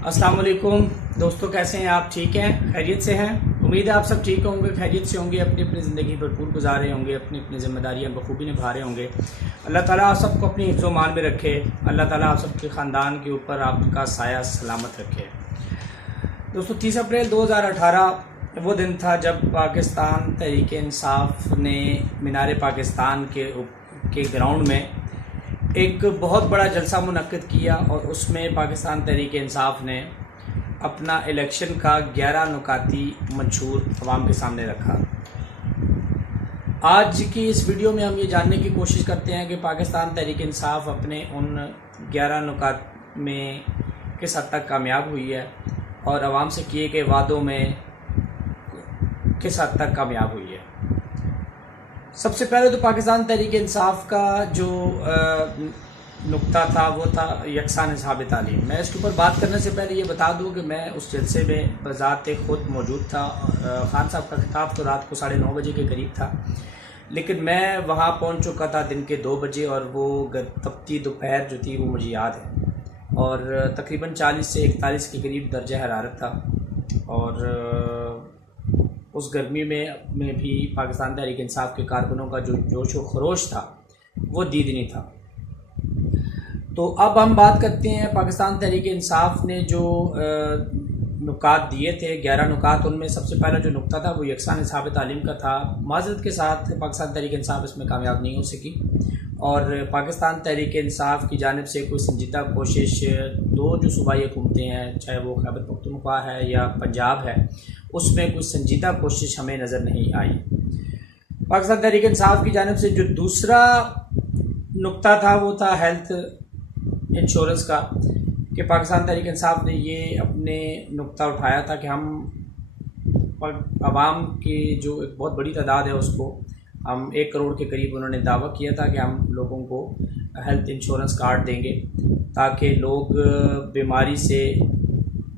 अस्सलाम वालेकुम दोस्तों, कैसे हैं आप? ठीक हैं, खैरियत से हैं? उम्मीद है आप सब ठीक होंगे, खैरियत से होंगे, अपनी अपनी ज़िंदगी भरपूर गुजार रहे होंगे, अपनी अपनी ज़िम्मेदारियां बखूबी निभा रहे होंगे। अल्लाह ताला आप सबको अपनी हिफ्ज़ मान में रखे। अल्लाह ताला आप सबके ख़ानदान के ऊपर आपका साया सलामत रखे। दोस्तों, 30 अप्रैल 2018 वो दिन था जब पाकिस्तान तहरीक इंसाफ ने मीनार पाकिस्तान के ग्राउंड में एक बहुत बड़ा जलसा मुनक्किद किया और उसमें पाकिस्तान तहरीक इंसाफ ने अपना इलेक्शन का 11 नुकाती मंशूर अवाम के सामने रखा। आज की इस वीडियो में हम ये जानने की कोशिश करते हैं कि पाकिस्तान तहरीक इंसाफ अपने उन 11 नुकात में किस हद तक कामयाब हुई है और अवाम से किए गए वादों में किस हद तक कामयाब हुई है। सबसे पहले तो पाकिस्तान तहरीक इंसाफ का जो नुक्ता था वो था यकसा निसाब तालीम। मैं इसके ऊपर बात करने से पहले ये बता दूं कि मैं उस जलसे में बज़ाते खुद मौजूद था। खान साहब का खिताब तो रात को 9:30 बजे के करीब था, लेकिन मैं वहाँ पहुँच चुका था दिन के 2 बजे और वो तपती दोपहर जो थी वो मुझे याद है और तकरीबन 40 से 41 के करीब दर्जा हरारत था और उस गर्मी में भी पाकिस्तान तहरीक इंसाफ के कारकुनों का जो जोश व खरोश था वो दीदनी था। तो अब हम बात करते हैं पाकिस्तान तहरीक इंसाफ ने जो नुकात दिए थे, 11 नुकात। उनमें सबसे पहला जो नुक्ता था वो यकसा निसाब तालीम का था। माज़रत के साथ पाकिस्तान तहरीक इंसाफ इसमें कामयाब नहीं हो सकी और पाकिस्तान तहरीक इंसाफ की जानिब से कोई संजीदा कोशिश दो जो सूबाई हुकूमतें हैं, चाहे वो खैबर पख्तूनख्वा है या पंजाब है, उसमें कोई संजीदा कोशिश हमें नज़र नहीं आई। पाकिस्तान तहरीक इंसाफ की जानिब से जो दूसरा नुक्ता था वो था हेल्थ इंश्योरेंस का, कि पाकिस्तान तहरीक इंसाफ ने ये अपने नुक्ता उठाया था कि हम आवाम की जो एक बहुत बड़ी तादाद है उसको हम 1 करोड़ के करीब उन्होंने दावा किया था कि हम लोगों को हेल्थ इंश्योरेंस कार्ड देंगे ताकि लोग बीमारी से,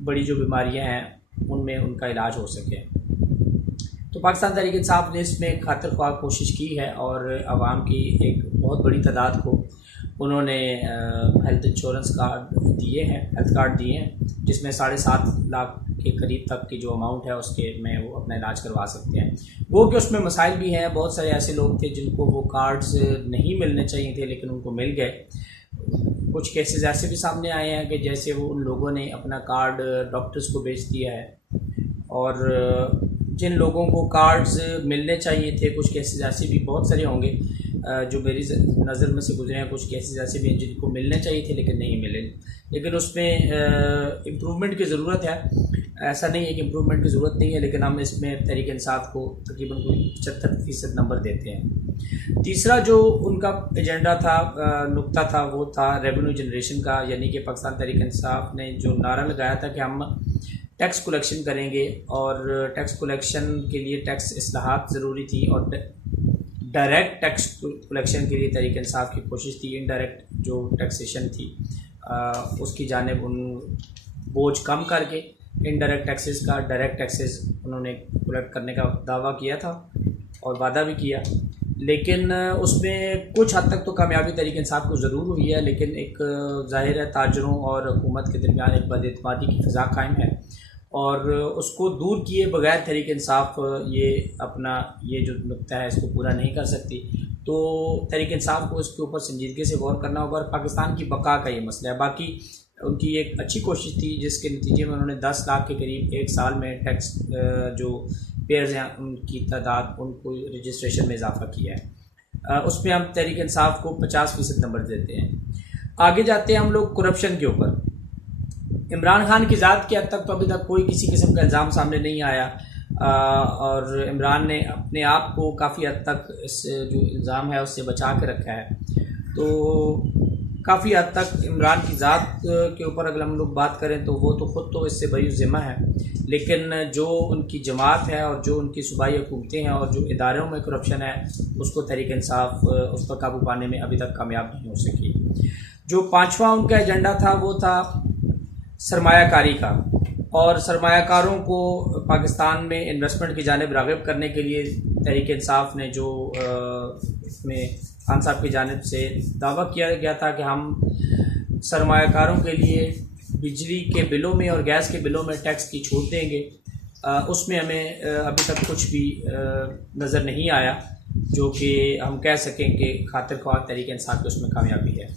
बड़ी जो बीमारियां हैं उनमें उनका इलाज हो सके। तो पाकिस्तान तहरीक इंसाफ ने इसमें खातिर ख्वाह कोशिश की है और आवाम की एक बहुत बड़ी तादाद को उन्होंने हेल्थ इंश्योरेंस कार्ड दिए हैं, हेल्थ कार्ड दिए हैं, जिसमें 7.5 लाख के करीब तक की जो अमाउंट है उसके में वो अपना इलाज करवा सकते हैं। वो कि उसमें मसाइल भी हैं, बहुत सारे ऐसे लोग थे जिनको वो कार्ड्स नहीं मिलने चाहिए थे लेकिन उनको मिल गए। कुछ केसेस ऐसे भी सामने आए हैं कि जैसे वो उन लोगों ने अपना कार्ड डॉक्टर्स को बेच दिया है और जिन लोगों को कार्ड्स मिलने चाहिए थे, कुछ केसेस ऐसे भी बहुत सारे होंगे जो मेरी नज़र में से गुजरे हैं, कुछ केसेस ऐसे भी हैं जिनको मिलने चाहिए थे लेकिन नहीं मिले। लेकिन उसमें इम्प्रूवमेंट की ज़रूरत है। ऐसा नहीं है कि इम्प्रूवमेंट की ज़रूरत नहीं है, लेकिन हम इसमें तहरीक इंसाफ को तकरीबन कोई 75% नंबर देते हैं। तीसरा जो उनका एजेंडा था, नुक्ता था, वो था रेवेन्यू जनरेशन का, यानी कि पाकिस्तान तहरीक इंसाफ ने जो नारा लगाया था कि हम टैक्स कलेक्शन करेंगे और टैक्स कलेक्शन के लिए टैक्स इस्लाहात ज़रूरी थी और डायरेक्ट टैक्स कलेक्शन के लिए तहरीक इंसाफ की कोशिश थी। इनडायरेक्ट जो टैक्सेशन थी उसकी जानिब उन बोझ कम करके इनडायरेक्ट टैक्सेस का डायरेक्ट टैक्सेस उन्होंने कलेक्ट करने का दावा किया था और वादा भी किया, लेकिन उसमें कुछ हद तक तो कामयाबी तहरीक इंसाफ को ज़रूर हुई है। लेकिन एक ज़ाहिर है ताजरों और हुकूमत के दरमियान एक बदएतमादी की फ़िज़ा कायम है और उसको दूर किए बगैर तहरीक इंसाफ ये अपना ये जो नुक्ता है इसको पूरा नहीं कर सकती। तो तहरीक इंसाफ को इसके ऊपर संजीदगी से गौर करना होगा और पाकिस्तान की बका का ये मसला है। बाकी उनकी एक अच्छी कोशिश थी जिसके नतीजे में उन्होंने 10 लाख के करीब एक साल में टैक्स जो पेयर्स हैं उनकी तादाद, उनको रजिस्ट्रेशन में इजाफा किया है। उसमें हम तहरीक इंसाफ को 50% नंबर देते हैं। आगे जाते हैं हम लोग करप्शन के ऊपर। इमरान खान की ज़ात की हद तक तो अभी तक कोई किसी किस्म का इल्ज़ाम सामने नहीं आया और इमरान ने अपने आप को काफ़ी हद तक इस जो इल्ज़ाम है उससे बचा के रखा है। तो काफ़ी हद तक इमरान की ज़ात के ऊपर अगर हम लोग बात करें तो वो तो ख़ुद तो इससे बरी ज़िम्मा है, लेकिन जो उनकी जमात है और जो उनकी सूबाई हुकूमतें हैं और जो इदारों में करप्शन है उसको तहरीक इंसाफ उस पर काबू पाने में अभी तक कामयाब नहीं हो सकी। जो 5वां उनका एजेंडा था वो था सरमायाकारी का और सरमायाकारों को पाकिस्तान में इन्वेस्टमेंट की जानिब राग़िब करने के लिए तहरीक इंसाफ ने जो इसमें खान साहब की जानिब से दावा किया गया था कि हम सरमायाकारों के लिए बिजली के बिलों में और गैस के बिलों में टैक्स की छूट देंगे, उसमें हमें अभी तक कुछ भी नज़र नहीं आया जो कि हम कह सकें कि खातिर ख्वाह तरीके इंसाफ की उसमें कामयाबी है।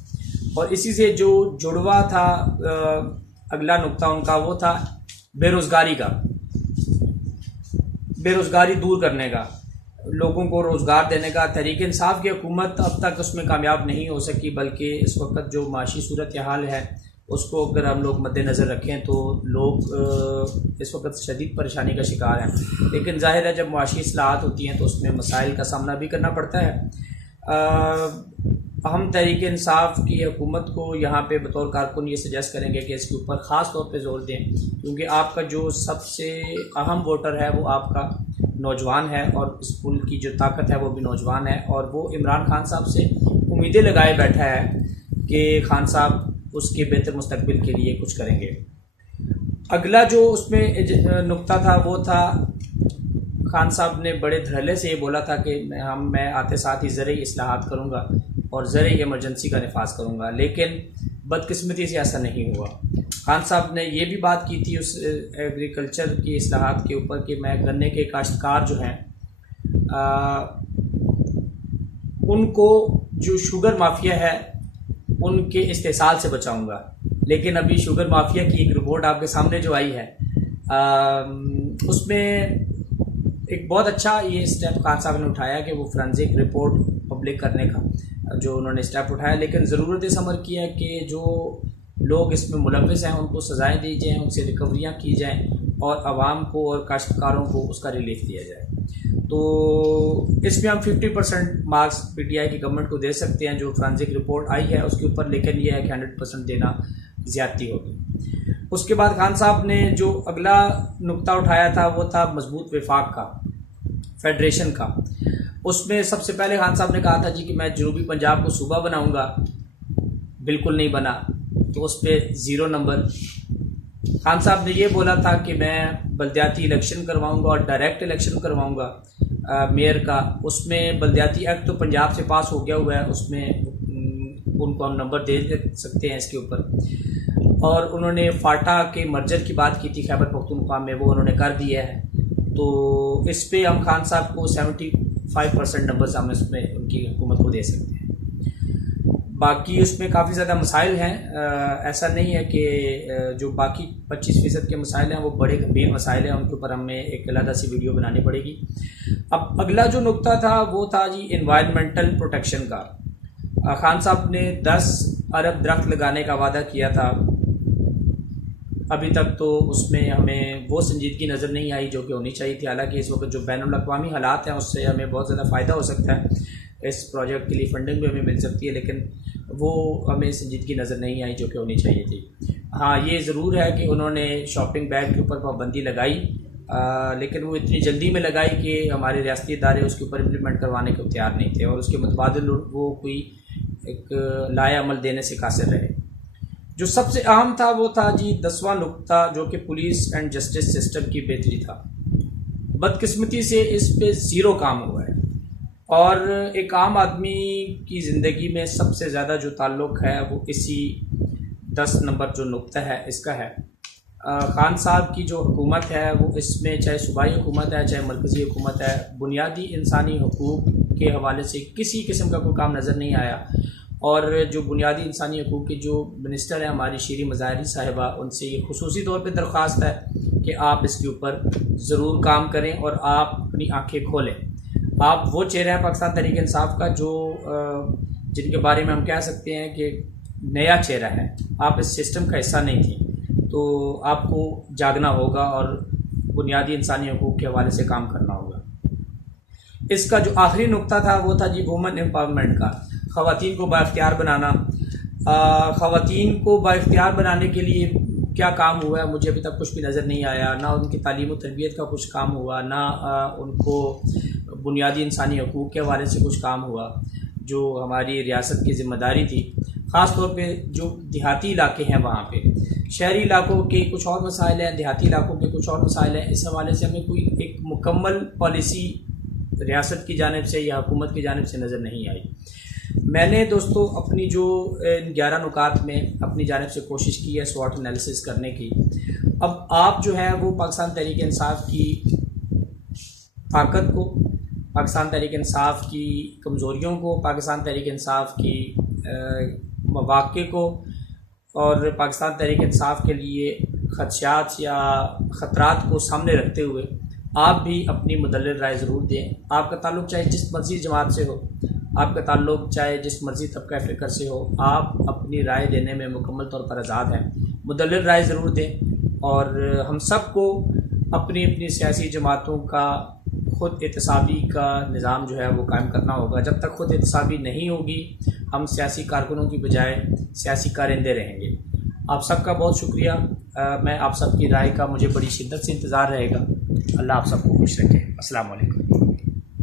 और इसी से जो जुड़वा था अगला नुक्ता उनका वो था बेरोज़गारी का, बेरोज़गारी दूर करने का, लोगों को रोज़गार देने का। तहरीक इंसाफ की हुकूमत अब तक उसमें कामयाब नहीं हो सकी, बल्कि इस वक्त जो माशी सूरत हाल है उसको अगर हम लोग मद्देनज़र रखें तो लोग इस वक्त शदीद परेशानी का शिकार हैं। लेकिन ज़ाहिर है जब माशी इस्लाहात होती हैं तो उसमें मसाइल का सामना भी करना पड़ता है। हम तहरीक इंसाफ की हुकूमत को यहाँ पे बतौर कारकुन ये सजेस्ट करेंगे कि इसके ऊपर ख़ास तौर पे ज़ोर दें, क्योंकि आपका जो सबसे अहम वोटर है वो आपका नौजवान है और इस मुल्क की जो ताकत है वो भी नौजवान है। और वो इमरान खान साहब से उम्मीदें लगाए बैठा है कि खान साहब उसके बेहतर मुस्तकबिल के लिए कुछ करेंगे। अगला जो उसमें नुक्ता था वो था खान साहब ने बड़े धड़ल्ले से ये बोला था कि मैं आते साथ ही ज़रूरी इस्लाहात करूँगा और ज़रूरी इमरजेंसी का नफाज करूँगा, लेकिन बदकिस्मती से ऐसा नहीं हुआ। खान साहब ने ये भी बात की थी उस एग्रीकल्चर की इस्लाहात के ऊपर कि मैं गन्ने के काश्तकार जो हैं उनको जो शुगर माफिया है उनके इस्तेसाल से बचाऊंगा। लेकिन अभी शुगर माफिया की एक रिपोर्ट आपके सामने जो आई है उसमें एक बहुत अच्छा ये स्टेप खान साहब ने उठाया कि वो फोरेंसिक रिपोर्ट पब्लिक करने का जो उन्होंने स्टेप उठाया। लेकिन ज़रूरत इस अमर की है कि जो लोग इसमें मुलव्विस हैं उनको सज़ाएं दी जाएँ, उनसे रिकवरियाँ की जाएँ और आवाम को और काश्तकारों को उसका रिलीफ दिया जाए। तो इसमें हम 50% मार्क्स पीटीआई की गवर्नमेंट को दे सकते हैं जो फोरेंसिक रिपोर्ट आई है उसके ऊपर, लेकिन यह है कि 100% देना ज़्यादती होगी। उसके बाद खान साहब ने जो अगला नुक्ता उठाया था वो था मजबूत विफाक का, फेडरेशन का। उसमें सबसे पहले खान साहब ने कहा था जी कि मैं जनूबी पंजाब को सूबा बनाऊंगा, बिल्कुल नहीं बना, तो उस पर 0 नंबर। खान साहब ने ये बोला था कि मैं बल्दियाती इलेक्शन करवाऊंगा और डायरेक्ट इलेक्शन करवाऊंगा मेयर का, उसमें बल्दियाती एक्ट तो पंजाब से पास हो गया हुआ है, उसमें उनको हम नंबर दे सकते हैं इसके ऊपर। और उन्होंने फाटा के मर्जर की बात की थी खैबर पख्तूनख्वा में, वो उन्होंने कर दिया है। तो इस पे हम खान साहब को 75% नंबर सामने उसमें उनकी हुकूमत को दे सकते हैं। बाकी उसमें काफ़ी ज़्यादा मसाइल हैं, ऐसा नहीं है कि जो बाकी 25% के मसाइल हैं वो बड़े गंभीर मसाइल हैं, उनके ऊपर हमें एक अलग सी वीडियो बनानी पड़ेगी। अब अगला जो नुक्ता था वो था जी एनवायरमेंटल प्रोटेक्शन का। खान साहब ने 10 अरब दरख्त लगाने का वादा किया था, अभी तक तो उसमें हमें वो संजीदगी नज़र नहीं आई जो कि होनी चाहिए थी। हालांकि इस वक्त जो बैनुल-अक़वामी हालात हैं उससे हमें बहुत ज़्यादा फ़ायदा हो सकता है, इस प्रोजेक्ट के लिए फंडिंग भी हमें मिल सकती है, लेकिन वो हमें संजीदगी नज़र नहीं आई जो कि होनी चाहिए थी। हाँ, ये ज़रूर है कि उन्होंने शॉपिंग बैग के ऊपर पाबंदी लगाई, लेकिन वो इतनी जल्दी में लगाई कि हमारे रियासती इदारे उसके ऊपर इम्प्लीमेंट करवाने को तैयार नहीं थे और उसके मुतबादिल वो कोई एक लाया अमल देने से कासिर रहे। जो सबसे अहम था वो था जी 10वां नुक्ता जो कि पुलिस एंड जस्टिस सिस्टम की बेहतरी था। बदकिस्मती से इस पे 0 काम हुआ है और एक आम आदमी की ज़िंदगी में सबसे ज़्यादा जो ताल्लुक़ है वो इसी 10 नंबर जो नुक्ता है इसका है। खान साहब की जो हुकूमत है वो इसमें चाहे सूबाई हुकूमत है चाहे मरकज़ी हुकूमत है, बुनियादी इंसानी हकूक़ के हवाले से किसी किस्म का कोई काम नज़र नहीं आया। और जो बुनियादी इंसानी हकूक़ की जो मिनिस्टर हैं हमारी शीरी मज़ाहरी साहिबा, उनसे ये खुसूसी तौर पे दरख्वास्त है कि आप इसके ऊपर ज़रूर काम करें और आप अपनी आँखें खोलें। आप वो चेहरा है पाकिस्तान तहरीक इंसाफ का जो जिनके बारे में हम कह सकते हैं कि नया चेहरा है, आप इस सिस्टम का हिस्सा नहीं थी, तो आपको जागना होगा और बुनियादी इंसानी हकूक़ के हवाले से काम करना होगा। इसका जो आखिरी नुक्ता था वो था जी वुमेन एम्पावरमेंट का, ख़वातीन को बाइख्तियार बनाना। ख़वातीन को बाइख्तियार बनाने के लिए क्या काम हुआ है मुझे अभी तक कुछ भी नज़र नहीं आया, ना उनकी तालीम व तरबियत का कुछ काम हुआ, ना उनको बुनियादी इंसानी हकूक़ के हवाले से कुछ काम हुआ जो हमारी रियासत की ज़िम्मेदारी थी। ख़ास तौर पे जो देहाती इलाके हैं वहाँ पे, शहरी इलाकों के कुछ और मसाइल हैं, देहाती इलाकों के कुछ और मसाइल हैं। इस हवाले से हमें कोई एक मुकम्मल पॉलिसी रियासत की जानिब से या हुकूमत की जानिब से नज़र नहीं आई। मैंने दोस्तों अपनी जो इन 11 नुकात में अपनी जानिब से कोशिश की है स्वॉट एनालिसिस करने की। अब आप जो है वो पाकिस्तान तहरीक इंसाफ की ताकत को, पाकिस्तान तहरीक इंसाफ की कमज़ोरियों को, पाकिस्तान तहरीक इंसाफ की मौक़े को और पाकिस्तान तहरीक इंसाफ के लिए खदशात या ख़तरात को सामने रखते हुए आप भी अपनी मुदल्लिल राय ज़रूर दें। आपका ताल्लुक़ चाहे जिस मर्ज़ी जमात से हो, आपका ताल्लुक़ चाहे जिस मर्ज़ी तबका फ़िक्र से हो, आप अपनी राय देने में मुकम्मल तौर पर आज़ाद हैं। मुदल्लिल राय ज़रूर दें और हम सब को अपनी अपनी सियासी जमातों का ख़ुद एहतसाबी का निज़ाम जो है वो कायम करना होगा। जब तक ख़ुद एहतसाबी नहीं होगी हम सियासी कारकुनों की बजाय सियासी कारिंदे रहेंगे। आप सबका बहुत शुक्रिया। मैं आप सब की राय का मुझे बड़ी शिद्दत से इंतज़ार रहेगा। अल्लाह आप सबको खुश रखे। अस्सलाम वालेकुम।